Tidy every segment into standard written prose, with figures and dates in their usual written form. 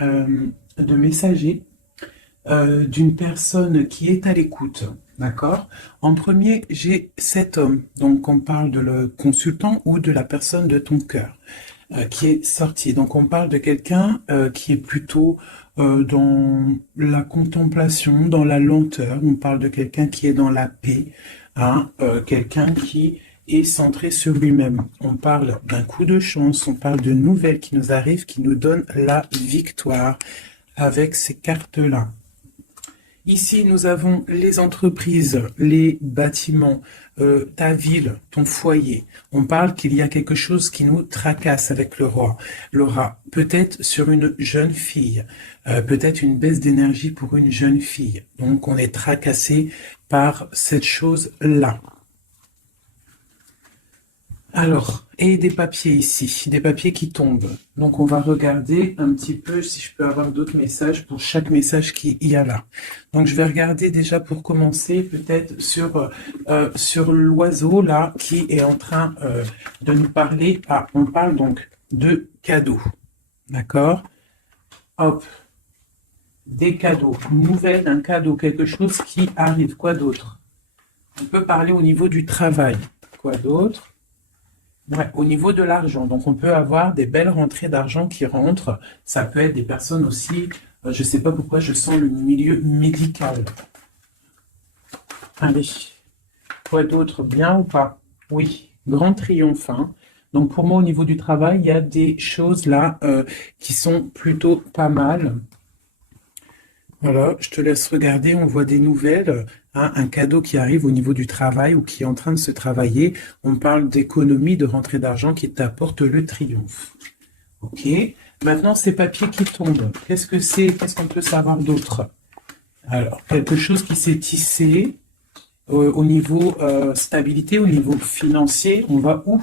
de messager d'une personne qui est à l'écoute. D'accord? En premier, j'ai cet homme. Donc, on parle de le consultant ou de la personne de ton cœur qui est sorti. Donc, on parle de quelqu'un qui est plutôt dans la contemplation, dans la lenteur. On parle de quelqu'un qui est dans la paix, hein, quelqu'un qui est centré sur lui-même. On parle d'un coup de chance, on parle de nouvelles qui nous arrivent, qui nous donnent la victoire avec ces cartes-là. Ici, nous avons les entreprises, les bâtiments, ta ville, ton foyer. On parle qu'il y a quelque chose qui nous tracasse avec le roi. Laura, peut-être sur une jeune fille, peut-être une baisse d'énergie pour une jeune fille. Donc, on est tracassé par cette chose-là. Alors, et des papiers ici, des papiers qui tombent. Donc, on va regarder un petit peu si je peux avoir d'autres messages pour chaque message qu'il y a là. Donc, je vais regarder déjà pour commencer peut-être sur l'oiseau là qui est en train de nous parler. Ah, on parle donc de cadeaux. D'accord? Hop, des cadeaux. Une nouvelle, un cadeau, quelque chose qui arrive. Quoi d'autre? On peut parler au niveau du travail. Quoi d'autre? Ouais, au niveau de l'argent, donc on peut avoir des belles rentrées d'argent qui rentrent. Ça peut être des personnes aussi, je ne sais pas pourquoi je sens le milieu médical. Allez, quoi d'autre, bien ou pas? Oui, grand triomphe, hein. Donc pour moi, au niveau du travail, il y a des choses là qui sont plutôt pas mal. Voilà, je te laisse regarder, on voit des nouvelles, hein, un cadeau qui arrive au niveau du travail ou qui est en train de se travailler. On parle d'économie, de rentrée d'argent qui t'apporte le triomphe. Ok, maintenant ces papiers qui tombent, qu'est-ce que c'est? Qu'est-ce qu'on peut savoir d'autre? Alors, quelque chose qui s'est tissé au niveau stabilité, au niveau financier, on va où?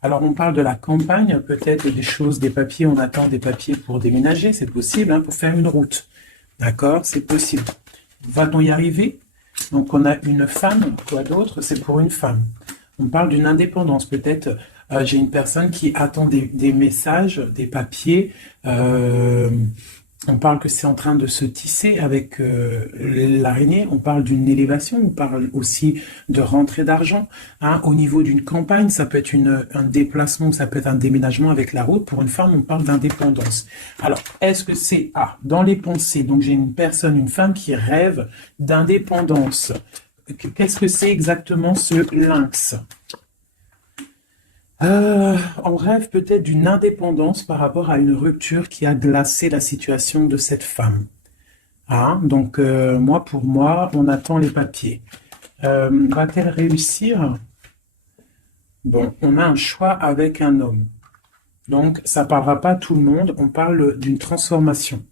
Alors, on parle de la campagne, peut-être des choses, des papiers, on attend des papiers pour déménager, c'est possible, hein, pour faire une route. D'accord, c'est possible. Va-t-on y arriver? Donc, on a une femme, quoi d'autre? C'est pour une femme. On parle d'une indépendance. Peut-être, j'ai une personne qui attend des messages, des papiers. On parle que c'est en train de se tisser avec l'araignée. On parle d'une élévation. On parle aussi de rentrée d'argent. Hein. Au niveau d'une campagne, ça peut être un déplacement, ça peut être un déménagement avec la route. Pour une femme, on parle d'indépendance. Alors, est-ce que c'est dans les pensées? Donc, j'ai une personne, une femme qui rêve d'indépendance. Qu'est-ce que c'est exactement ce lynx? On rêve peut-être d'une indépendance par rapport à une rupture qui a glacé la situation de cette femme. Hein, donc, pour moi, on attend les papiers. Va-t-elle réussir? Bon, on a un choix avec un homme. Donc, ça ne parlera pas à tout le monde, on parle d'une transformation.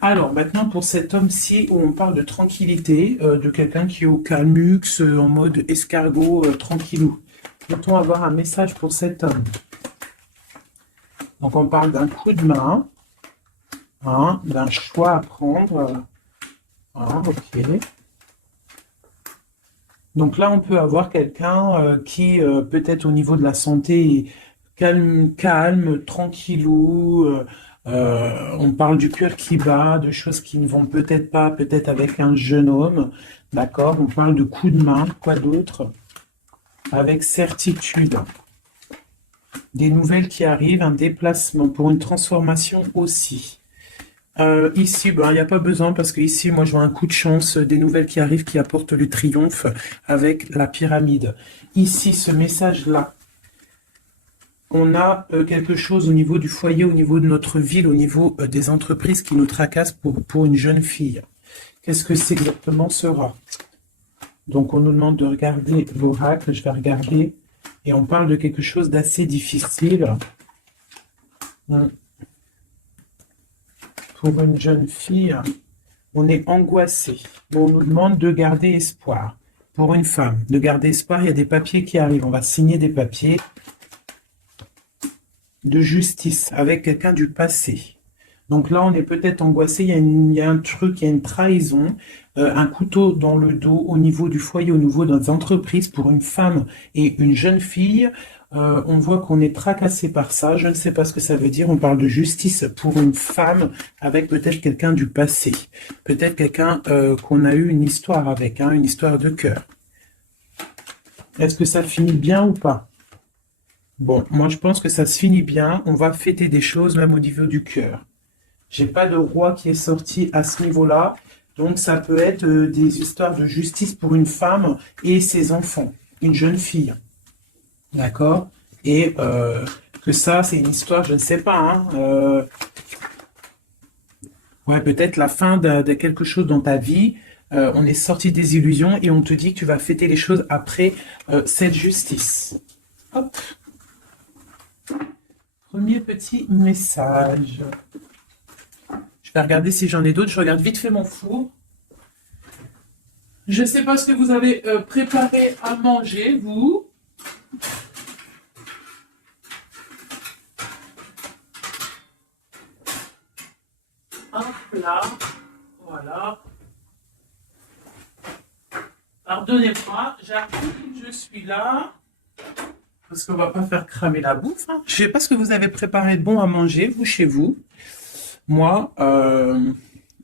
Alors, maintenant, pour cet homme-ci, où on parle de tranquillité, de quelqu'un qui est au calmux, en mode escargot, tranquillou. Peut-on avoir un message pour cet homme? Donc, on parle d'un coup de main, hein, d'un choix à prendre. Hein, ok. Donc là, on peut avoir quelqu'un qui, peut-être au niveau de la santé, est calme, tranquillou. On parle du cœur qui bat, de choses qui ne vont peut-être pas, peut-être avec un jeune homme. D'accord? On parle de coup de main. Quoi d'autre? Avec certitude. Des nouvelles qui arrivent, un déplacement pour une transformation aussi. Ici, il n'y a pas besoin parce que ici, moi, je vois un coup de chance, des nouvelles qui arrivent qui apportent le triomphe avec la pyramide. Ici, ce message-là, on a quelque chose au niveau du foyer, au niveau de notre ville, au niveau des entreprises qui nous tracassent pour une jeune fille. Qu'est-ce que c'est exactement sera? Donc, on nous demande de regarder l'oracle, je vais regarder, et on parle de quelque chose d'assez difficile. Pour une jeune fille, on est angoissé. On nous demande de garder espoir. Pour une femme, de garder espoir, il y a des papiers qui arrivent. On va signer des papiers de justice avec quelqu'un du passé. Donc là, on est peut-être angoissé, il y a un truc, il y a une trahison, un couteau dans le dos au niveau du foyer, au niveau des entreprises pour une femme et une jeune fille. On voit qu'on est tracassé par ça. Je ne sais pas ce que ça veut dire. On parle de justice pour une femme avec peut-être quelqu'un du passé. Peut-être quelqu'un qu'on a eu une histoire avec, hein, une histoire de cœur. Est-ce que ça finit bien ou pas? Bon, moi je pense que ça se finit bien. On va fêter des choses même au niveau du cœur. J'ai pas de roi qui est sorti à ce niveau-là. Donc ça peut être des histoires de justice pour une femme et ses enfants, une jeune fille. D'accord? Et que ça, c'est une histoire, je ne sais pas, hein, ouais, peut-être la fin de quelque chose dans ta vie. On est sorti des illusions et on te dit que tu vas fêter les choses après cette justice. Hop. Premier petit message. Je vais regarder si j'en ai d'autres. Je regarde vite fait mon four. Je ne sais pas ce que vous avez préparé à manger, vous. Un plat. Voilà. Pardonnez-moi, j'arrive, je suis là. Parce qu'on va pas faire cramer la bouffe, hein. Je sais pas ce que vous avez préparé de bon à manger, vous, chez vous. Moi,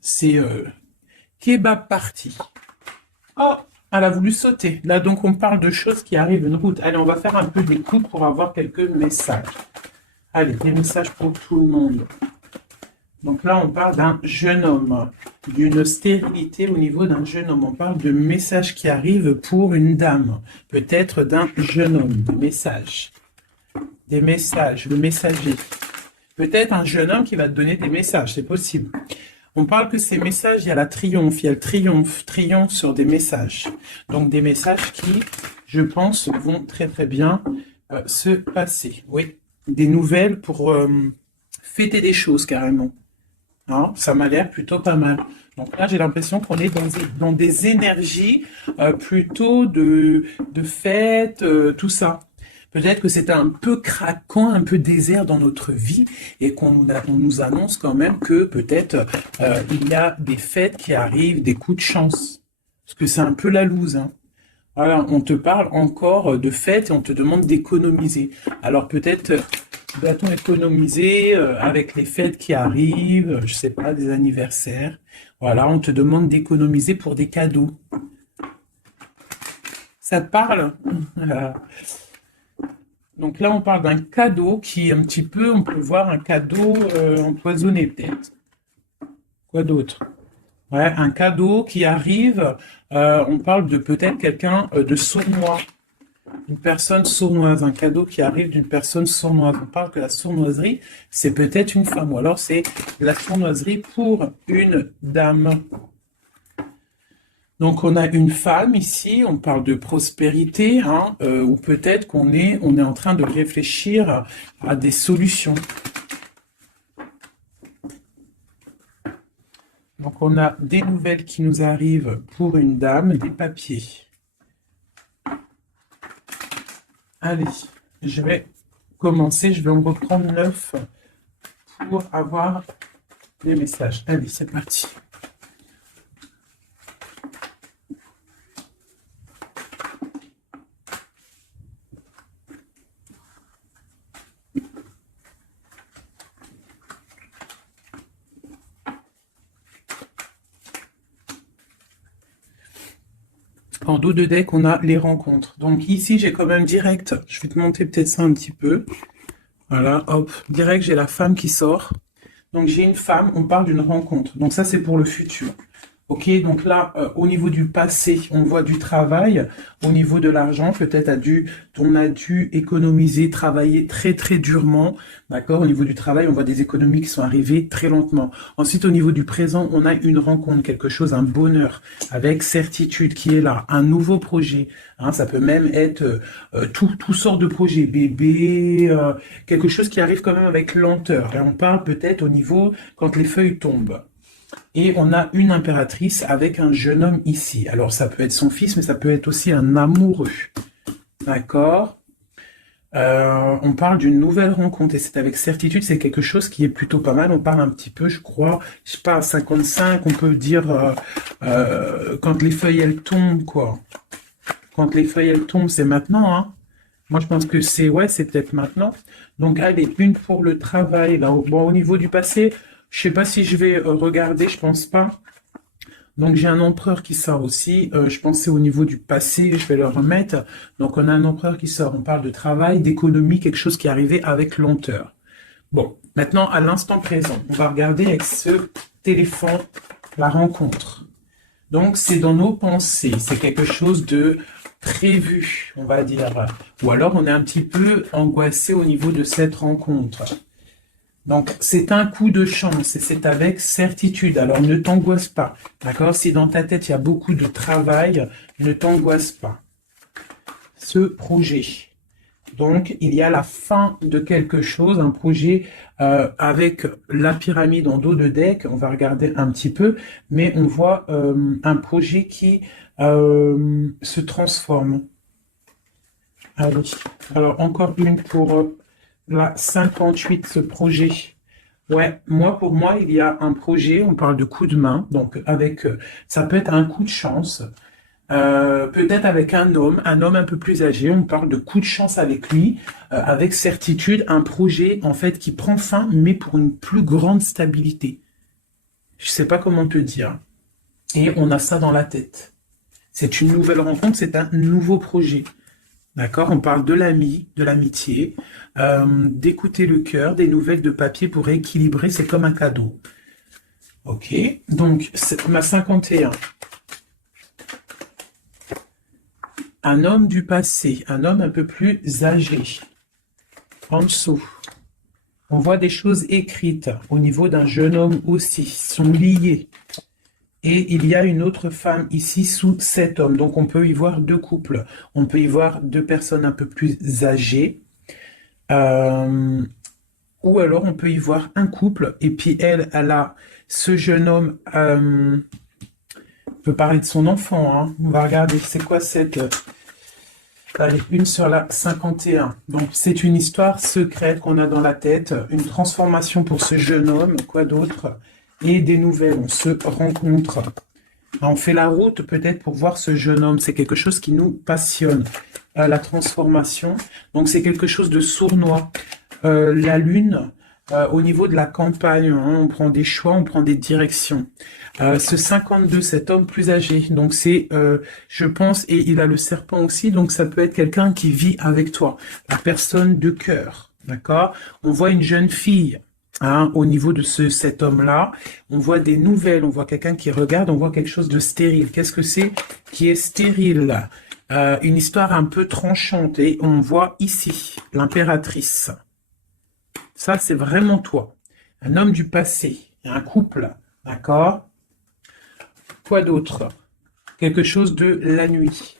c'est kebab party. Oh, elle a voulu sauter. Là, donc, on parle de choses qui arrivent en route. Allez, on va faire un peu d'écoute pour avoir quelques messages. Allez, des messages pour tout le monde. Donc là, on parle d'un jeune homme, d'une stérilité au niveau d'un jeune homme. On parle de messages qui arrivent pour une dame, peut-être d'un jeune homme, des messages, le messager. Peut-être un jeune homme qui va te donner des messages, c'est possible. On parle que ces messages, il y a la triomphe, il y a le triomphe sur des messages. Donc des messages qui, je pense, vont très très bien se passer. Oui, des nouvelles pour fêter des choses carrément. Hein, ça m'a l'air plutôt pas mal. Donc là, j'ai l'impression qu'on est dans des énergies plutôt de fête, tout ça. Peut-être que c'est un peu craquant, un peu désert dans notre vie et on nous annonce quand même que peut-être il y a des fêtes qui arrivent, des coups de chance. Parce que c'est un peu la loose, hein. Voilà, on te parle encore de fêtes et on te demande d'économiser. Alors peut-être doit-on économiser avec les fêtes qui arrivent, je sais pas, des anniversaires. Voilà, on te demande d'économiser pour des cadeaux. Ça te parle? Voilà. Donc là, on parle d'un cadeau qui est un petit peu, on peut voir un cadeau empoisonné peut-être. Quoi d'autre? Ouais, un cadeau qui arrive, on parle de peut-être quelqu'un de sournois. Une personne sournoise, un cadeau qui arrive d'une personne sournoise. On parle que la sournoiserie, c'est peut-être une femme, ou alors c'est la sournoiserie pour une dame. Donc on a une femme ici, on parle de prospérité, hein, ou peut-être on est en train de réfléchir à des solutions. Donc on a des nouvelles qui nous arrivent pour une dame, des papiers. Allez, je vais commencer, je vais en reprendre 9 pour avoir les messages. Allez, c'est parti. En dos de deck, on a les rencontres. Donc ici, j'ai quand même direct, je vais te monter peut-être ça un petit peu. Voilà, hop, direct, j'ai la femme qui sort. Donc j'ai une femme, on parle d'une rencontre. Donc ça, c'est pour le futur. Ok, donc là, au niveau du passé, on voit du travail. Au niveau de l'argent, peut-être on a dû économiser, travailler très très durement. D'accord, au niveau du travail, on voit des économies qui sont arrivées très lentement. Ensuite, au niveau du présent, on a une rencontre, quelque chose, un bonheur, avec certitude qui est là, un nouveau projet. Hein, ça peut même être tout sort de projet, bébé, quelque chose qui arrive quand même avec lenteur. Et on parle peut-être au niveau quand les feuilles tombent. Et on a une impératrice avec un jeune homme ici. Alors, ça peut être son fils, mais ça peut être aussi un amoureux. D'accord? On parle d'une nouvelle rencontre, et c'est avec certitude, c'est quelque chose qui est plutôt pas mal. On parle un petit peu, je crois, je sais pas, à 55, on peut dire quand les feuilles, elles tombent, quoi. Quand les feuilles, elles tombent, c'est maintenant, hein. Moi, je pense que c'est peut-être maintenant. Donc, allez, une pour le travail. Là, bon, au niveau du passé, je sais pas si je vais regarder, je pense pas. Donc, j'ai un empereur qui sort aussi. Je pensais au niveau du passé, je vais le remettre. Donc, on a un empereur qui sort. On parle de travail, d'économie, quelque chose qui est arrivé avec lenteur. Bon, maintenant, à l'instant présent, on va regarder avec ce téléphone la rencontre. Donc, c'est dans nos pensées. C'est quelque chose de prévu, on va dire. Ou alors, on est un petit peu angoissé au niveau de cette rencontre. Donc, c'est un coup de chance et c'est avec certitude. Alors, ne t'angoisse pas. D'accord? Si dans ta tête, il y a beaucoup de travail, ne t'angoisse pas. Ce projet. Donc, il y a la fin de quelque chose, un projet avec la pyramide en dos de deck. On va regarder un petit peu, mais on voit un projet qui se transforme. Allez. Alors, encore une pour la 58, ce projet. Ouais, pour moi, il y a un projet, on parle de coup de main, donc avec, ça peut être un coup de chance. Peut-être avec un homme un peu plus âgé, on parle de coup de chance avec lui, avec certitude, un projet en fait qui prend fin, mais pour une plus grande stabilité. Je sais pas comment te dire. Et on a ça dans la tête. C'est une nouvelle rencontre, c'est un nouveau projet. D'accord? On parle de l'ami, de l'amitié, d'écouter le cœur, des nouvelles de papier pour équilibrer, c'est comme un cadeau. Ok? Donc, ma 51. Un homme du passé, un homme un peu plus âgé. En dessous, on voit des choses écrites au niveau d'un jeune homme aussi, sont liés. Et il y a une autre femme ici sous cet homme. Donc on peut y voir deux couples. On peut y voir deux personnes un peu plus âgées. Ou alors on peut y voir un couple. Et puis elle a ce jeune homme. On peut parler de son enfant. Hein. On va regarder c'est quoi cette... Allez, une sur la 51. Donc, c'est une histoire secrète qu'on a dans la tête, une transformation pour ce jeune homme, quoi d'autre, et des nouvelles. On se rencontre. On fait la route peut-être pour voir ce jeune homme. C'est quelque chose qui nous passionne. La transformation. Donc, c'est quelque chose de sournois. La lune, au niveau de la campagne, hein, on prend des choix, on prend des directions. Ce 52, cet homme plus âgé, donc c'est, je pense, et il a le serpent aussi, donc ça peut être quelqu'un qui vit avec toi, la personne de cœur, d'accord? On voit une jeune fille, hein, au niveau de cet homme-là, on voit des nouvelles, on voit quelqu'un qui regarde, on voit quelque chose de stérile. Qu'est-ce que c'est qui est stérile? Une histoire un peu tranchante, et on voit ici l'impératrice. Ça, c'est vraiment toi. Un homme du passé, un couple, d'accord? Quoi d'autre? Quelque chose de la nuit.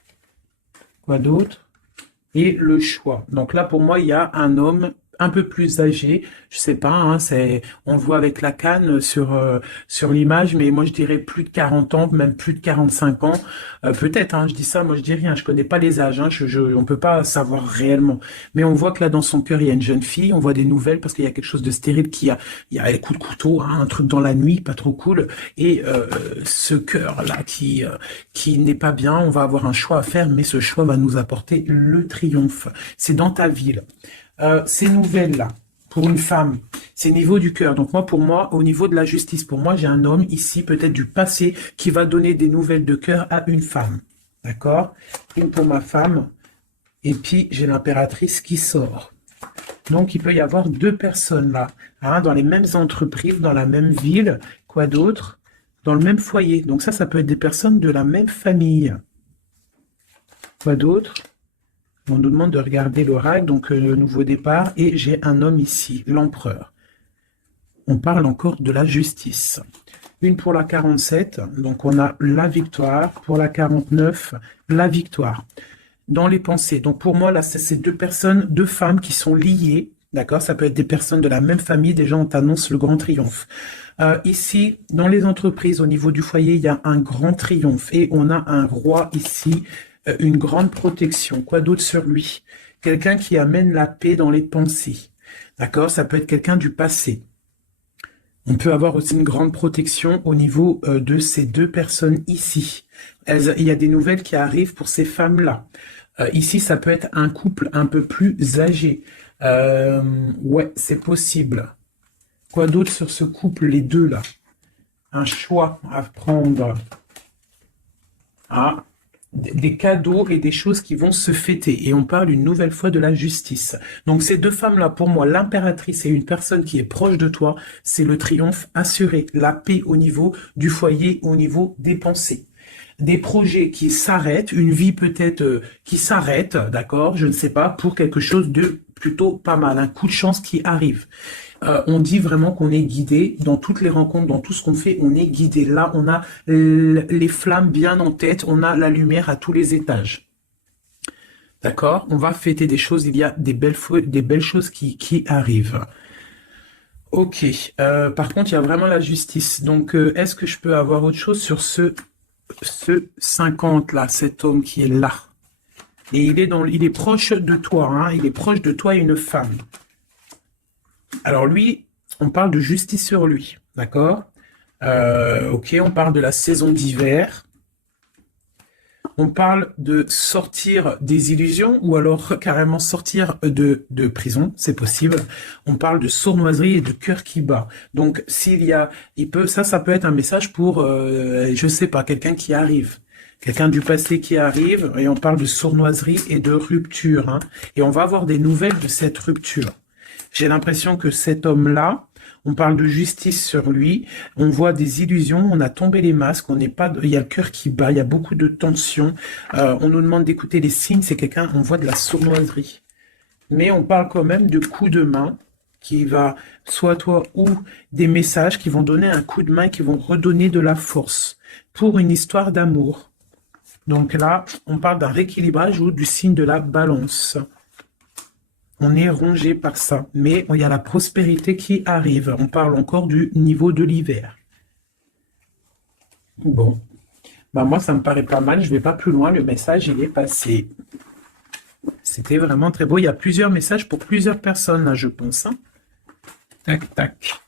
Quoi d'autre? Et le choix. Donc là, pour moi, il y a un homme un peu plus âgé. Je sais pas, hein, on le voit avec la canne sur l'image, mais moi je dirais plus de 40 ans, même plus de 45 ans. Peut-être, hein, je dis ça, moi je dis rien, je connais pas les âges, hein, on peut pas savoir réellement. Mais on voit que là dans son cœur il y a une jeune fille, on voit des nouvelles parce qu'il y a quelque chose de stérile il y a un coup de couteau, hein, un truc dans la nuit, pas trop cool. Et ce cœur là qui n'est pas bien, on va avoir un choix à faire, mais ce choix va nous apporter le triomphe. C'est dans ta ville. Ces nouvelles-là, pour une femme, c'est au niveau du cœur. Donc moi, pour moi, au niveau de la justice, pour moi, j'ai un homme ici, peut-être du passé, qui va donner des nouvelles de cœur à une femme. D'accord? Une pour ma femme. Et puis, j'ai l'impératrice qui sort. Donc, il peut y avoir deux personnes là, hein, dans les mêmes entreprises, dans la même ville. Quoi d'autre? Dans le même foyer. Donc ça peut être des personnes de la même famille. Quoi d'autre? On nous demande de regarder l'oracle, donc le nouveau départ, et j'ai un homme ici, l'empereur. On parle encore de la justice. Une pour la 47, donc on a la victoire. Pour la 49, la victoire. Dans les pensées, donc pour moi, là, c'est deux personnes, deux femmes qui sont liées, d'accord? Ça peut être des personnes de la même famille, déjà on t'annonce le grand triomphe. Ici, dans les entreprises, au niveau du foyer, il y a un grand triomphe, et on a un roi ici, une grande protection. Quoi d'autre sur lui? Quelqu'un qui amène la paix dans les pensées. D'accord? Ça peut être quelqu'un du passé. On peut avoir aussi une grande protection au niveau de ces deux personnes ici. Il y a des nouvelles qui arrivent pour ces femmes-là. Ici, ça peut être un couple un peu plus âgé. Ouais, c'est possible. Quoi d'autre sur ce couple, les deux là? Un choix à prendre. Ah, des cadeaux et des choses qui vont se fêter. Et on parle une nouvelle fois de la justice. Donc ces deux femmes-là, pour moi, l'impératrice et une personne qui est proche de toi, c'est le triomphe assuré, la paix au niveau du foyer, au niveau des pensées. Des projets qui s'arrêtent, une vie peut-être qui s'arrête, d'accord, je ne sais pas, pour quelque chose de plutôt pas mal, un coup de chance qui arrive. On dit vraiment qu'on est guidé dans toutes les rencontres, dans tout ce qu'on fait, on est guidé. Là, on a les flammes bien en tête, on a la lumière à tous les étages. D'accord? On va fêter des choses, il y a des belles choses qui arrivent. Ok. Par contre, il y a vraiment la justice. Donc, est-ce que je peux avoir autre chose sur ce 50 là, cet homme qui est là? Et il est proche de toi, hein, il est proche de toi et une femme. Alors lui, on parle de justice sur lui, d'accord? Ok, on parle de la saison d'hiver. On parle de sortir des illusions ou alors carrément sortir de prison, c'est possible. On parle de sournoiserie et de cœur qui bat. Donc ça peut être un message pour, je sais pas, quelqu'un qui arrive. Quelqu'un du passé qui arrive, et on parle de sournoiserie et de rupture. Hein, et on va avoir des nouvelles de cette rupture. J'ai l'impression que cet homme-là, on parle de justice sur lui, on voit des illusions, on a tombé les masques, il y a le cœur qui bat, il y a beaucoup de tension, on nous demande d'écouter les signes, c'est quelqu'un, on voit de la sournoiserie. Mais on parle quand même de coup de main qui va, soit toi ou des messages qui vont donner un coup de main, qui vont redonner de la force pour une histoire d'amour. Donc là, on parle d'un rééquilibrage ou du signe de la balance. On est rongé par ça, mais il y a la prospérité qui arrive. On parle encore du niveau de l'hiver. Bon, bah moi ça me paraît pas mal, je vais pas plus loin, le message il est passé. C'était vraiment très beau, il y a plusieurs messages pour plusieurs personnes là je pense. Hein. Tac, tac.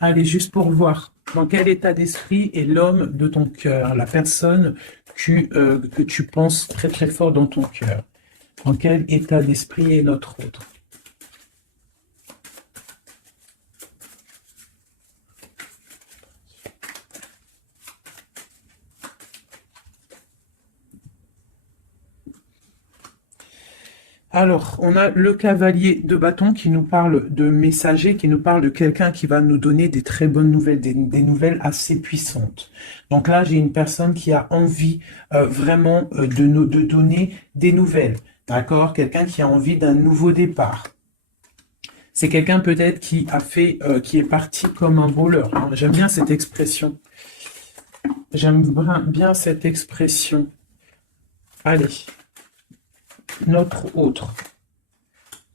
Allez, juste pour voir. Dans quel état d'esprit est l'homme de ton cœur, la personne que tu penses très très fort dans ton cœur? Dans quel état d'esprit est notre autre? Alors, on a le cavalier de bâton qui nous parle de messager, qui nous parle de quelqu'un qui va nous donner des très bonnes nouvelles, des nouvelles assez puissantes. Donc là, j'ai une personne qui a envie vraiment de donner des nouvelles, d'accord? Quelqu'un qui a envie d'un nouveau départ. C'est quelqu'un peut-être qui qui est parti comme un voleur. Hein. J'aime bien cette expression. J'aime bien cette expression. Allez. Notre autre.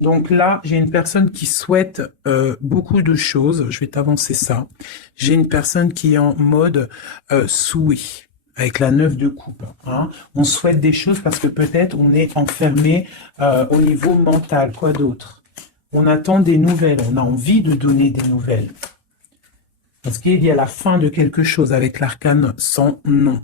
Donc là, j'ai une personne qui souhaite beaucoup de choses. Je vais t'avancer ça. J'ai une personne qui est en mode souhait, avec la 9 de coupe. Hein. On souhaite des choses parce que peut-être on est enfermé au niveau mental. Quoi d'autre? On attend des nouvelles. On a envie de donner des nouvelles. Parce qu'il y a la fin de quelque chose avec l'arcane sans nom.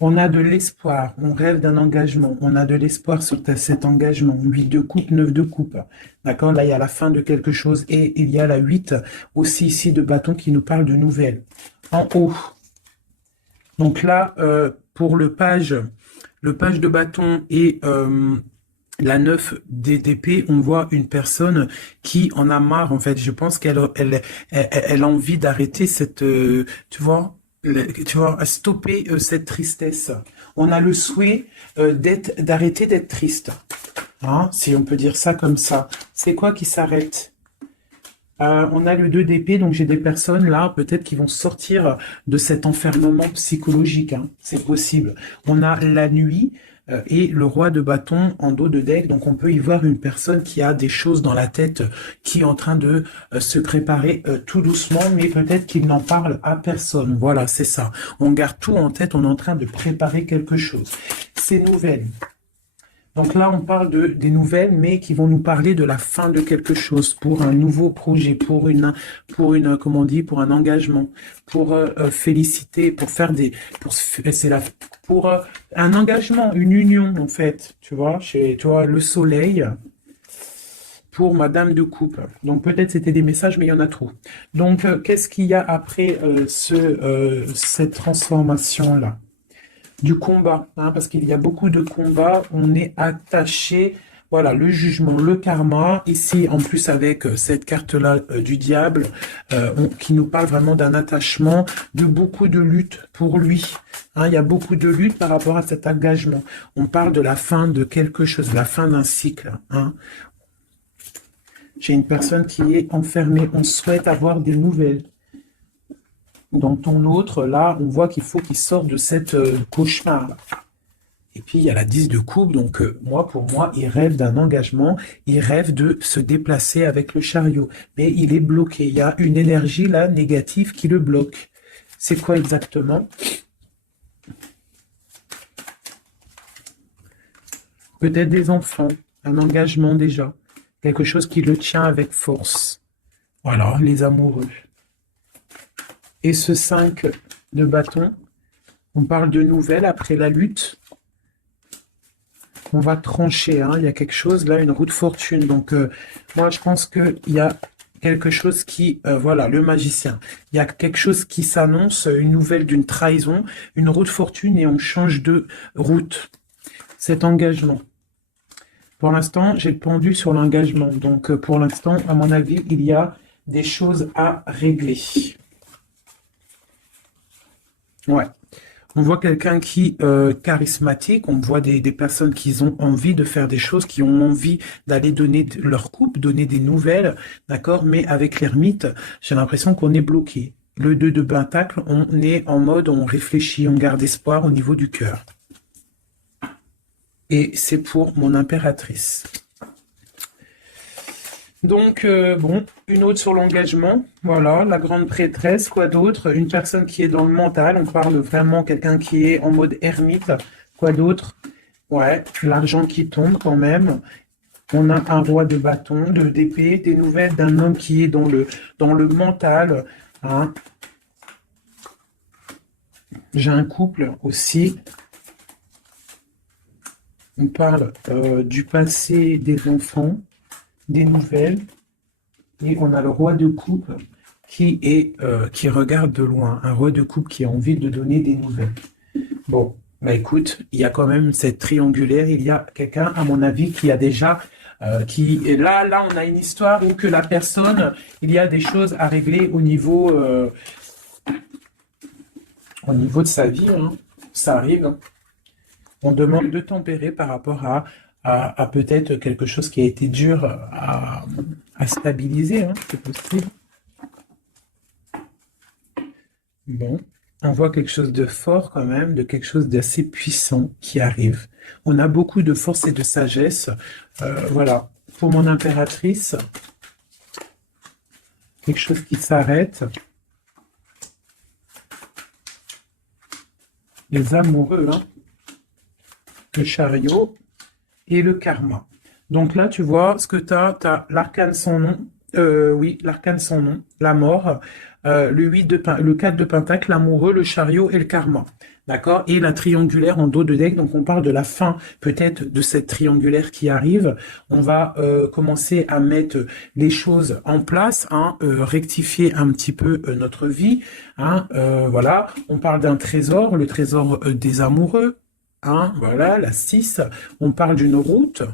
On a de l'espoir, on rêve d'un engagement, on a de l'espoir sur cet engagement. 8 de coupe, 9 de coupe. D'accord? Là, il y a la fin de quelque chose et il y a la 8 aussi ici de bâton qui nous parle de nouvelles. En haut. Donc là, pour le page de bâton et la 9 d'épée, on voit une personne qui en a marre, en fait. Je pense qu'elle a envie d'arrêter cette, tu vois, stopper cette tristesse. On a le souhait d'arrêter d'être triste. Hein, si on peut dire ça comme ça. C'est quoi qui s'arrête? On a le 2 d'épée, donc j'ai des personnes là, peut-être qui vont sortir de cet enfermement psychologique. Hein, c'est possible. On a la nuit et le roi de bâton en dos de deck. Donc on peut y voir une personne qui a des choses dans la tête, qui est en train de se préparer tout doucement, mais peut-être qu'il n'en parle à personne. Voilà, c'est ça. On garde tout en tête, on est en train de préparer quelque chose. C'est nouvelle. Donc là, on parle des nouvelles, mais qui vont nous parler de la fin de quelque chose, pour un nouveau projet, comment on dit, pour un engagement, pour féliciter, pour faire pour un engagement, une union, en fait, tu vois, chez toi, le soleil, pour Madame de Coupe. Donc peut-être c'était des messages, mais il y en a trop. Donc qu'est-ce qu'il y a après cette transformation-là? Du combat, hein, parce qu'il y a beaucoup de combats, on est attaché, voilà, le jugement, le karma, ici en plus avec cette carte-là du diable, qui nous parle vraiment d'un attachement, de beaucoup de lutte pour lui. Hein, il y a beaucoup de lutte par rapport à cet engagement. On parle de la fin de quelque chose, la fin d'un cycle. Hein. J'ai une personne qui est enfermée, on souhaite avoir des nouvelles. Dans ton autre, là, on voit qu'il faut qu'il sorte de cette cauchemar. Et puis, il y a la 10 de coupe. Donc, pour moi, il rêve d'un engagement. Il rêve de se déplacer avec le chariot. Mais il est bloqué. Il y a une énergie, là, négative qui le bloque. C'est quoi exactement? Peut-être des enfants. Un engagement déjà. Quelque chose qui le tient avec force. Voilà, les amoureux. Et ce 5 de bâton, on parle de nouvelles après la lutte. On va trancher, hein. Il y a quelque chose, là, une roue de fortune. Donc, moi, je pense qu'il y a quelque chose qui... voilà, le magicien. Il y a quelque chose qui s'annonce, une nouvelle d'une trahison, une roue de fortune, et on change de route. Cet engagement. Pour l'instant, j'ai le pendu sur l'engagement. Donc, pour l'instant, à mon avis, il y a des choses à régler. Ouais. On voit quelqu'un qui charismatique, on voit des personnes qui ont envie de faire des choses, qui ont envie d'aller donner leur coupe, donner des nouvelles, d'accord? Mais avec l'ermite, j'ai l'impression qu'on est bloqué. Le 2 de pentacle, on est en mode, on réfléchit, on garde espoir au niveau du cœur. Et c'est pour mon impératrice. Donc, bon, une autre sur l'engagement, voilà, la grande prêtresse, quoi d'autre? Une personne qui est dans le mental, on parle vraiment quelqu'un qui est en mode ermite, quoi d'autre? Ouais, l'argent qui tombe quand même. On a un roi de bâton, d'épée, des nouvelles d'un homme qui est dans le mental. Hein. J'ai un couple aussi. On parle du passé des enfants, des nouvelles, et on a le roi de coupe qui regarde de loin, un roi de coupe qui a envie de donner des nouvelles. Bon, bah écoute, il y a quand même cette triangulaire, il y a quelqu'un, à mon avis, qui a déjà, qui est là, on a une histoire où que la personne, il y a des choses à régler au niveau de sa vie, hein. Ça arrive, hein. On demande de tempérer par rapport à peut-être quelque chose qui a été dur à stabiliser, hein, c'est possible. Bon, on voit quelque chose de fort quand même, de quelque chose d'assez puissant qui arrive. On a beaucoup de force et de sagesse. Voilà, pour mon impératrice, quelque chose qui s'arrête. Les amoureux, hein. Le chariot et le karma. Donc là, tu vois, ce que tu as l'arcane sans nom, oui, l'arcane sans nom, la mort, le 4 de pentacle, l'amoureux, le chariot et le karma. D'accord? Et la triangulaire en dos de deck, donc on parle de la fin peut-être de cette triangulaire qui arrive. On va commencer à mettre les choses en place, hein, rectifier un petit peu notre vie. Hein, voilà, on parle d'un trésor, le trésor des amoureux. Hein, voilà, la 6, on parle d'une route,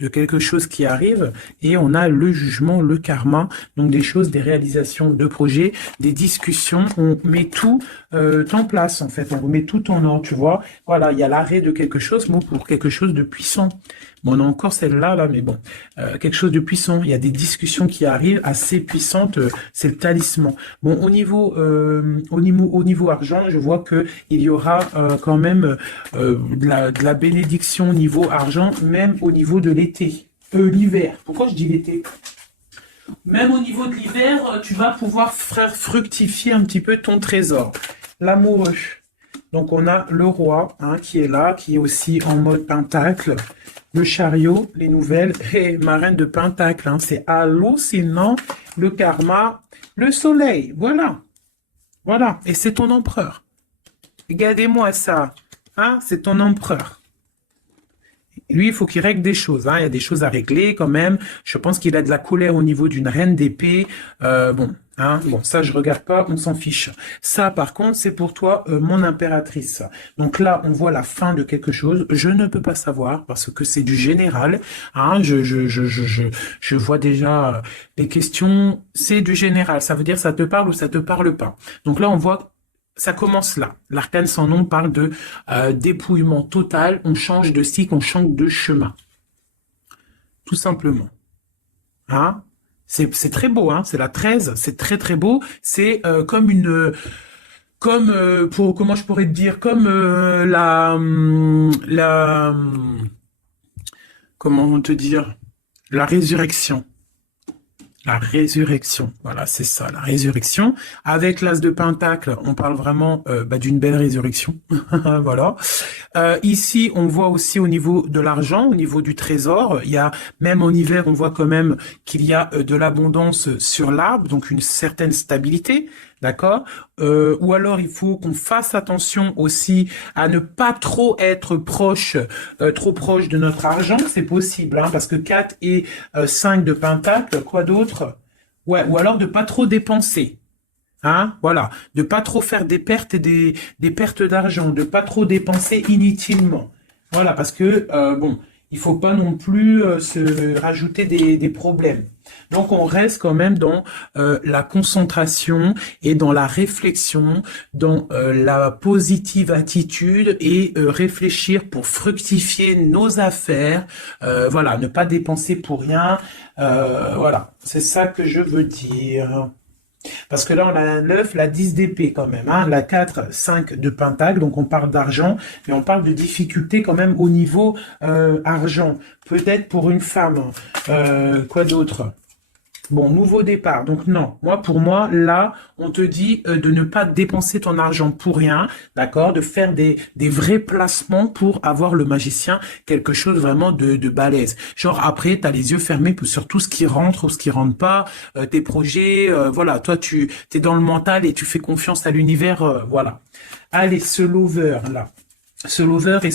de quelque chose qui arrive, et on a le jugement, le karma, donc des choses, des réalisations de projets, des discussions, on met tout en place, en fait, on remet tout en ordre, tu vois. Voilà, il y a l'arrêt de quelque chose, bon, pour quelque chose de puissant. Bon, on a encore celle-là, là, mais bon, quelque chose de puissant. Il y a des discussions qui arrivent assez puissantes, c'est le talisman. Bon, au niveau argent, je vois que il y aura quand même de la bénédiction au niveau argent, même au niveau de l'été, l'hiver. Pourquoi je dis l'été? Même au niveau de l'hiver, tu vas pouvoir faire fructifier un petit peu ton trésor. L'amoureux. Donc, on a le roi hein, qui est là, qui est aussi en mode pentacle. Le chariot, les nouvelles, et ma reine de pentacle. Hein, c'est hallucinant. Le karma, le soleil. Voilà. Voilà. Et c'est ton empereur. Regardez-moi ça. Hein, c'est ton empereur. Lui, il faut qu'il règle des choses. Hein. Il y a des choses à régler quand même. Je pense qu'il a de la colère au niveau d'une reine d'épée. Bon, hein, bon, ça, je regarde pas, on s'en fiche. Ça, par contre, c'est pour toi, mon impératrice. Donc là, on voit la fin de quelque chose. Je ne peux pas savoir parce que c'est du général. Hein. Je vois déjà les questions. C'est du général. Ça veut dire ça te parle ou ça te parle pas. Donc là, on voit ça commence là. L'arcane sans nom parle de dépouillement total. On change de cycle, on change de chemin. Tout simplement. Hein? C'est très beau, hein? C'est la 13, c'est très très beau. C'est comme une... Comme, comment je pourrais te dire, comme comment te dire, la résurrection. La résurrection, voilà, c'est ça, la résurrection. Avec l'as de pentacle, on parle vraiment d'une belle résurrection, voilà. Ici, on voit aussi au niveau de l'argent, au niveau du trésor, il y a, même en hiver, on voit quand même qu'il y a de l'abondance sur l'arbre, donc une certaine stabilité, d'accord. Ou alors, il faut qu'on fasse attention aussi à ne pas trop être proche, trop proche de notre argent, c'est possible, hein, parce que 4 et 5 de pentacle, quoi d'autre? Ouais, ou alors de pas trop dépenser. Hein, voilà, de pas trop faire des pertes et des pertes d'argent, de pas trop dépenser inutilement. Voilà, parce que bon, il faut pas non plus se rajouter des problèmes. Donc on reste quand même dans la concentration et dans la réflexion, dans la positive attitude et réfléchir pour fructifier nos affaires. Voilà, ne pas dépenser pour rien. Voilà, c'est ça que je veux dire. Parce que là, on a la 9, la 10 d'épée quand même, hein, la 4, 5 de pentacle, donc on parle d'argent, mais on parle de difficulté quand même au niveau argent. Peut-être pour une femme. Quoi d'autre? Bon, nouveau départ. Donc non, pour moi, là, on te dit de ne pas dépenser ton argent pour rien, d'accord? De faire des vrais placements pour avoir le magicien, quelque chose vraiment de balèze. Genre après, tu as les yeux fermés sur tout ce qui rentre ou ce qui rentre pas, tes projets, voilà. Toi, tu es dans le mental et tu fais confiance à l'univers, voilà. Allez, ce lover, là. Ce lover et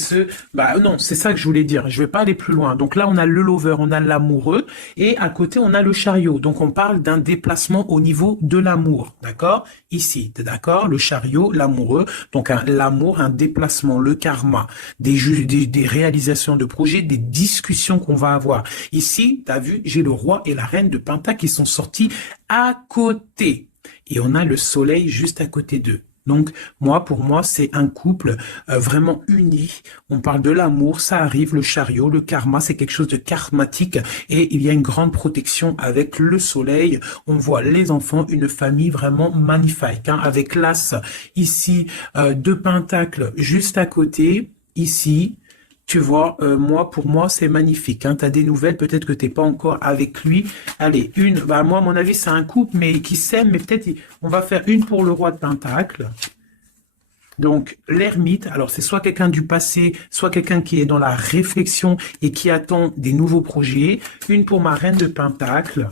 non, c'est ça que je voulais dire. Je vais pas aller plus loin. Donc là, on a le lover, on a l'amoureux et à côté, on a le chariot. Donc on parle d'un déplacement au niveau de l'amour. D'accord? Ici, t'es d'accord? Le chariot, l'amoureux. Donc l'amour, un déplacement, le karma, des réalisations de projets, des discussions qu'on va avoir. Ici, t'as vu, j'ai le roi et la reine de Pentacle qui sont sortis à côté. Et on a le soleil juste à côté d'eux. Donc, pour moi, c'est un couple vraiment uni. On parle de l'amour, ça arrive, le chariot, le karma, c'est quelque chose de karmatique. Et il y a une grande protection avec le soleil. On voit les enfants, une famille vraiment magnifique. Hein, avec l'as ici, de pentacle juste à côté, ici. Tu vois, pour moi, c'est magnifique. Hein. Tu as des nouvelles, peut-être que tu n'es pas encore avec lui. Allez, moi, à mon avis, c'est un couple mais qui s'aime, mais peut-être on va faire une pour le roi de Pentacle. Donc, l'ermite, alors c'est soit quelqu'un du passé, soit quelqu'un qui est dans la réflexion et qui attend des nouveaux projets. Une pour ma reine de Pentacle.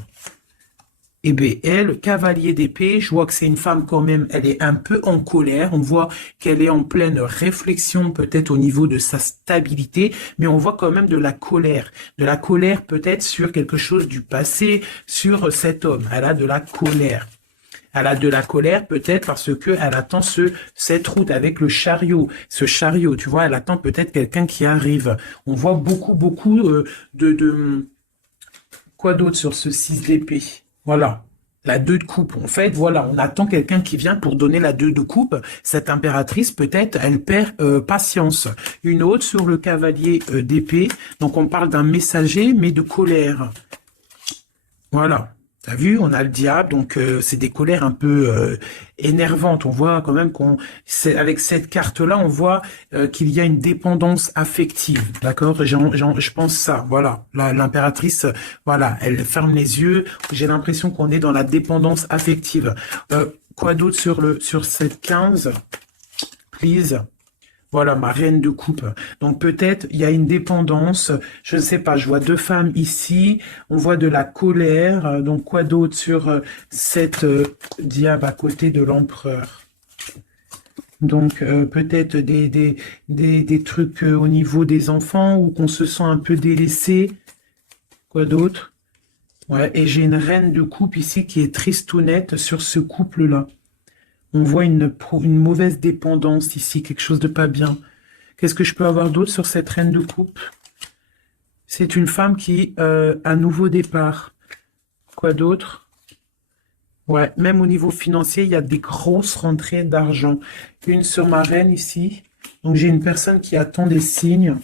Et bien, elle, cavalier d'épée, je vois que c'est une femme quand même, elle est un peu en colère. On voit qu'elle est en pleine réflexion, peut-être au niveau de sa stabilité, mais on voit quand même de la colère. De la colère peut-être sur quelque chose du passé, sur cet homme. Elle a de la colère. Elle a de la colère peut-être parce que elle attend cette route avec le chariot. Ce chariot, tu vois, elle attend peut-être quelqu'un qui arrive. On voit beaucoup quoi d'autre sur ce 6 d'épée? Voilà, la 2 de coupe. En fait, voilà, on attend quelqu'un qui vient pour donner la 2 de coupe. Cette impératrice, peut-être, elle perd patience. Une autre sur le cavalier d'épée. Donc, on parle d'un messager, mais de colère. Voilà. T'as vu, on a le diable, donc c'est des colères un peu énervantes. On voit quand même avec cette carte-là, on voit qu'il y a une dépendance affective, d'accord? Je pense ça, voilà. L'impératrice, voilà, elle ferme les yeux. J'ai l'impression qu'on est dans la dépendance affective. Quoi d'autre sur cette 15? please. Voilà, ma reine de coupe. Donc peut-être il y a une dépendance, je ne sais pas, je vois deux femmes ici, on voit de la colère, donc quoi d'autre sur cette diable à côté de l'empereur? Donc peut-être des trucs au niveau des enfants ou qu'on se sent un peu délaissé. Quoi d'autre? Ouais, et j'ai une reine de coupe ici qui est tristounette sur ce couple-là. On voit une mauvaise dépendance ici, quelque chose de pas bien. Qu'est-ce que je peux avoir d'autre sur cette reine de coupe? C'est une femme qui un nouveau départ. Quoi d'autre? Ouais, même au niveau financier, il y a des grosses rentrées d'argent. Une sur ma reine ici. Donc j'ai une personne qui attend des signes.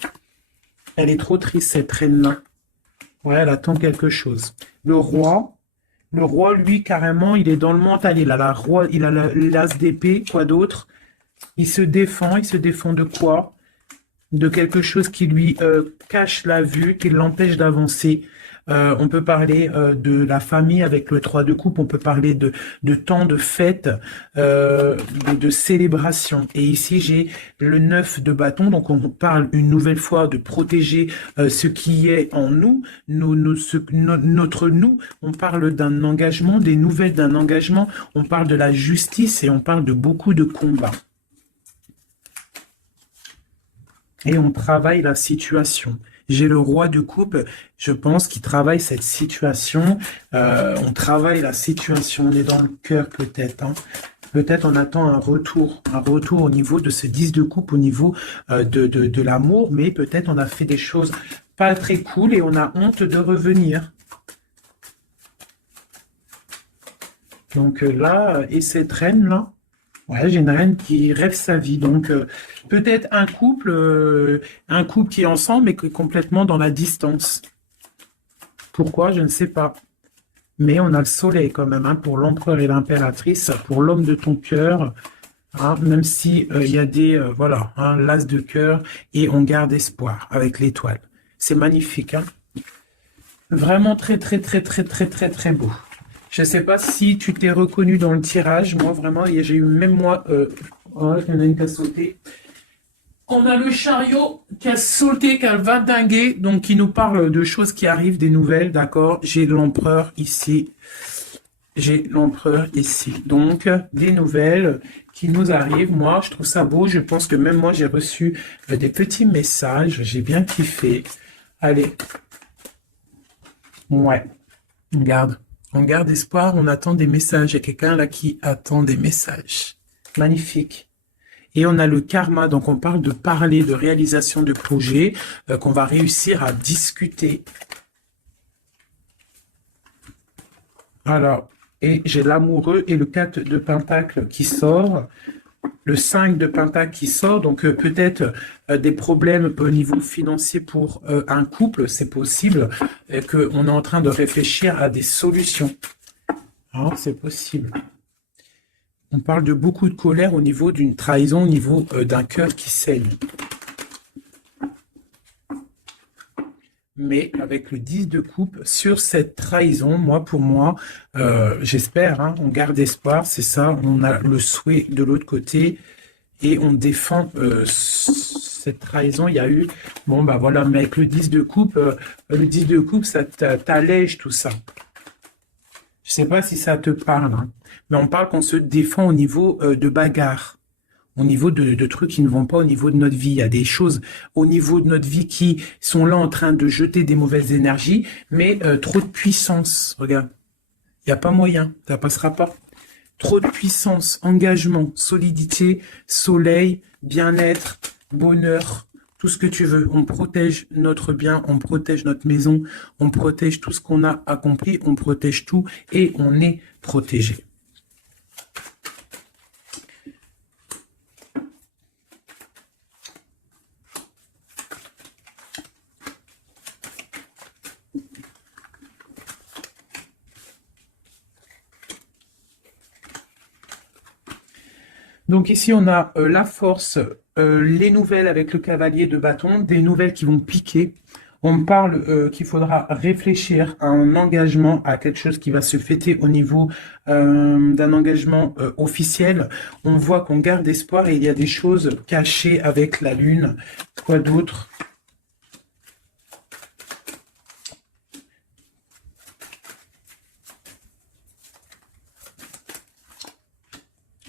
Elle est trop triste, cette reine-là. Ouais, elle attend quelque chose. Le roi, lui, carrément, il est dans le mental. Il a l'as d'épée, quoi d'autre? Il se défend de quoi? De quelque chose qui lui cache la vue, qui l'empêche d'avancer. On peut parler de la famille avec le 3 de coupe, on peut parler de temps de fête, de célébration. Et ici, j'ai le 9 de bâton, donc on parle une nouvelle fois de protéger ce qui est en nous, notre nous. On parle d'un engagement, des nouvelles d'un engagement, on parle de la justice et on parle de beaucoup de combats. Et on travaille la situation. J'ai le roi de coupe, je pense, qui travaille cette situation. On travaille la situation, on est dans le cœur peut-être. Hein. Peut-être on attend un retour au niveau de ce 10 de coupe, au niveau de l'amour, mais peut-être on a fait des choses pas très cool et on a honte de revenir. Donc là, et cette reine-là, ouais, j'ai une reine qui rêve sa vie. Donc, peut-être un couple qui est ensemble, mais qui est complètement dans la distance. Pourquoi? Je ne sais pas. Mais on a le soleil quand même, hein, pour l'empereur et l'impératrice, pour l'homme de ton cœur. Hein, même si il y a des, voilà, hein, l'as de cœur, et on garde espoir avec l'étoile. C'est magnifique, hein. Vraiment très, très, très, très, très, très, très beau. Je ne sais pas si tu t'es reconnu dans le tirage. Moi, vraiment, j'ai eu même moi... oh, il y en a une qui a sauté. On a le chariot qui a sauté, qui va dinguer, donc qui nous parle de choses qui arrivent, des nouvelles, d'accord? J'ai l'empereur ici. J'ai l'empereur ici. Donc, des nouvelles qui nous arrivent. Moi, je trouve ça beau. Je pense que même moi, j'ai reçu des petits messages. J'ai bien kiffé. Allez. Ouais. Regarde. On garde espoir, on attend des messages. Il y a quelqu'un là qui attend des messages. Magnifique. Et on a le karma, donc on parle de parler, de réalisation de projets qu'on va réussir à discuter. Alors, et j'ai l'amoureux et le 4 de pentacle qui sort. Le 5 de pentacle qui sort, donc peut-être des problèmes au niveau financier pour un couple, c'est possible, qu'on est en train de réfléchir à des solutions. Ah, c'est possible. On parle de beaucoup de colère au niveau d'une trahison, au niveau d'un cœur qui saigne. Mais avec le 10 de coupe, sur cette trahison, pour moi, j'espère, hein, on garde espoir, c'est ça, on a le souhait de l'autre côté et on défend cette trahison. Il y a eu, bon bah voilà, mais avec le 10 de coupe, ça t'allège tout ça. Je sais pas si ça te parle, hein, mais on parle qu'on se défend au niveau de bagarre. Au niveau de trucs qui ne vont pas au niveau de notre vie. Il y a des choses au niveau de notre vie qui sont là en train de jeter des mauvaises énergies, mais trop de puissance. Regarde, il n'y a pas moyen, ça passera pas. Trop de puissance, engagement, solidité, soleil, bien-être, bonheur, tout ce que tu veux. On protège notre bien, on protège notre maison, on protège tout ce qu'on a accompli, on protège tout et on est protégé. Donc ici, on a la force, les nouvelles avec le cavalier de bâton, des nouvelles qui vont piquer. On me parle qu'il faudra réfléchir à un engagement, à quelque chose qui va se fêter au niveau d'un engagement officiel. On voit qu'on garde espoir et il y a des choses cachées avec la lune. Quoi d'autre?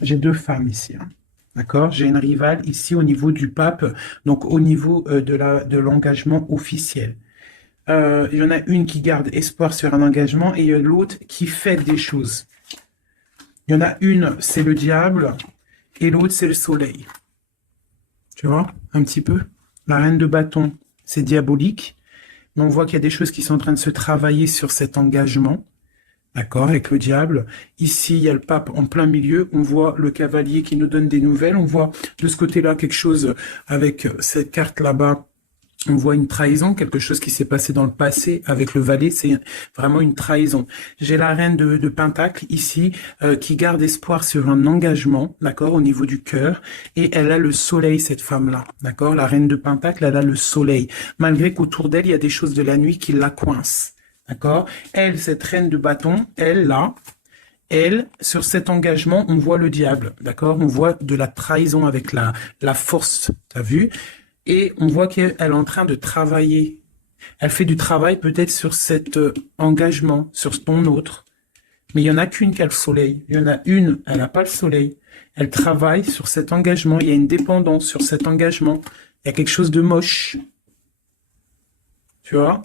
J'ai deux femmes ici, hein. D'accord? J'ai une rivale ici au niveau du pape, donc au niveau de l'engagement officiel. Il y en a une qui garde espoir sur un engagement et il y a l'autre qui fait des choses. Il y en a une, c'est le diable et l'autre, c'est le soleil. Tu vois, un petit peu. La reine de bâton, c'est diabolique. Mais on voit qu'il y a des choses qui sont en train de se travailler sur cet engagement. D'accord, avec le diable. Ici, il y a le pape en plein milieu. On voit le cavalier qui nous donne des nouvelles. On voit de ce côté-là quelque chose avec cette carte là-bas. On voit une trahison, quelque chose qui s'est passé dans le passé avec le valet. C'est vraiment une trahison. J'ai la reine de Pentacle ici qui garde espoir sur un engagement, d'accord, au niveau du cœur. Et elle a le soleil, cette femme-là, d'accord. La reine de Pentacle, elle a le soleil. Malgré qu'autour d'elle, il y a des choses de la nuit qui la coincent. D'accord? Elle, cette reine de bâton, elle, là, elle, sur cet engagement, on voit le diable. D'accord? On voit de la trahison avec la force. T'as vu? Et on voit qu'elle est en train de travailler. Elle fait du travail peut-être sur cet engagement, sur ton autre. Mais il n'y en a qu'une qui a le soleil. Il y en a une, elle n'a pas le soleil. Elle travaille sur cet engagement. Il y a une dépendance sur cet engagement. Il y a quelque chose de moche. Tu vois?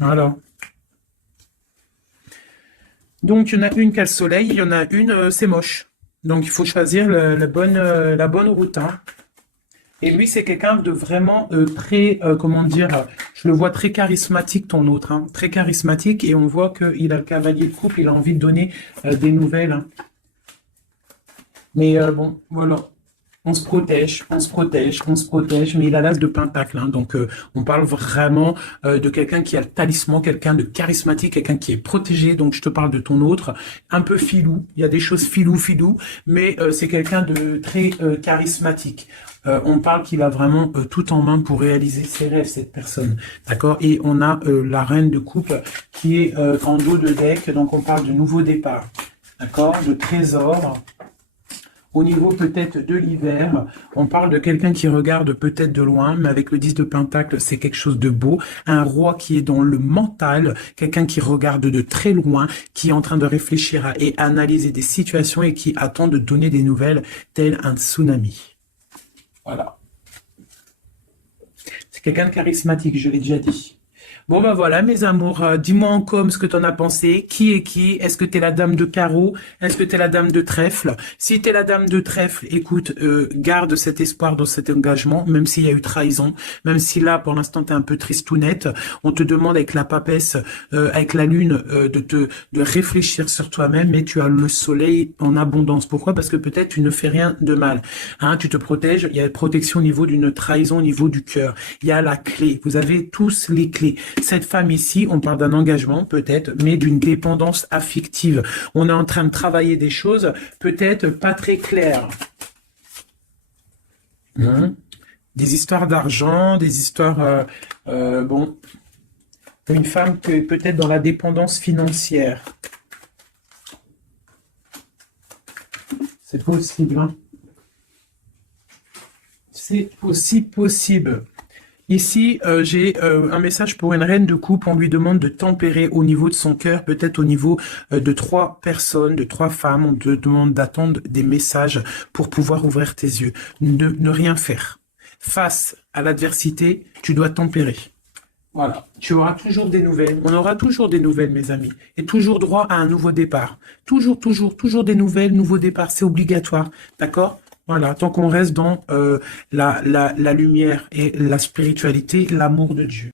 Voilà. Donc, il y en a une qui a le soleil, il y en a une, c'est moche. Donc, il faut choisir la bonne route, hein. Et lui, c'est quelqu'un de vraiment très, comment dire, je le vois très charismatique, ton autre, hein, très charismatique. Et on voit qu'il a le cavalier de coupe, il a envie de donner des nouvelles, hein. Mais bon, voilà. On se protège, on se protège, on se protège, mais il a l'as de pentacle, hein, donc on parle vraiment de quelqu'un qui a le talisman, quelqu'un de charismatique, quelqu'un qui est protégé, donc je te parle de ton autre, un peu filou, il y a des choses filou, mais c'est quelqu'un de très charismatique. On parle qu'il a vraiment tout en main pour réaliser ses rêves, cette personne, d'accord? Et on a la reine de coupe qui est en dos de deck, donc on parle de nouveau départ, d'accord? De trésor. Au niveau peut-être de l'hiver, on parle de quelqu'un qui regarde peut-être de loin, mais avec le 10 de Pentacle, c'est quelque chose de beau. Un roi qui est dans le mental, quelqu'un qui regarde de très loin, qui est en train de réfléchir et analyser des situations et qui attend de donner des nouvelles, tel un tsunami. Voilà. C'est quelqu'un de charismatique, je l'ai déjà dit. Bon ben voilà mes amours, dis-moi en com ce que t'en as pensé, qui est qui, est-ce que t'es la dame de carreau, est-ce que t'es la dame de trèfle, si t'es la dame de trèfle, écoute, garde cet espoir dans cet engagement, même s'il y a eu trahison, même si là pour l'instant t'es un peu tristounette, on te demande avec la papesse, avec la lune, de réfléchir sur toi-même, mais tu as le soleil en abondance. Pourquoi? Parce que peut-être tu ne fais rien de mal, hein, tu te protèges, il y a une protection au niveau d'une trahison, au niveau du cœur, il y a la clé, vous avez tous les clés. Cette femme ici, on parle d'un engagement peut-être, mais d'une dépendance affective. On est en train de travailler des choses peut-être pas très claires. Des histoires d'argent, des histoires... bon, une femme qui est peut-être dans la dépendance financière. C'est possible, hein. C'est aussi possible. Ici, j'ai un message pour une reine de coupe. On lui demande de tempérer au niveau de son cœur, peut-être au niveau de 3 personnes, de 3 femmes. On te demande d'attendre des messages pour pouvoir ouvrir tes yeux. Ne rien faire. Face à l'adversité, tu dois tempérer. Voilà. Tu auras toujours des nouvelles. On aura toujours des nouvelles, mes amis. Et toujours droit à un nouveau départ. Toujours des nouvelles, nouveau départ. C'est obligatoire. D'accord ? Voilà, tant qu'on reste dans la lumière et la spiritualité, l'amour de Dieu.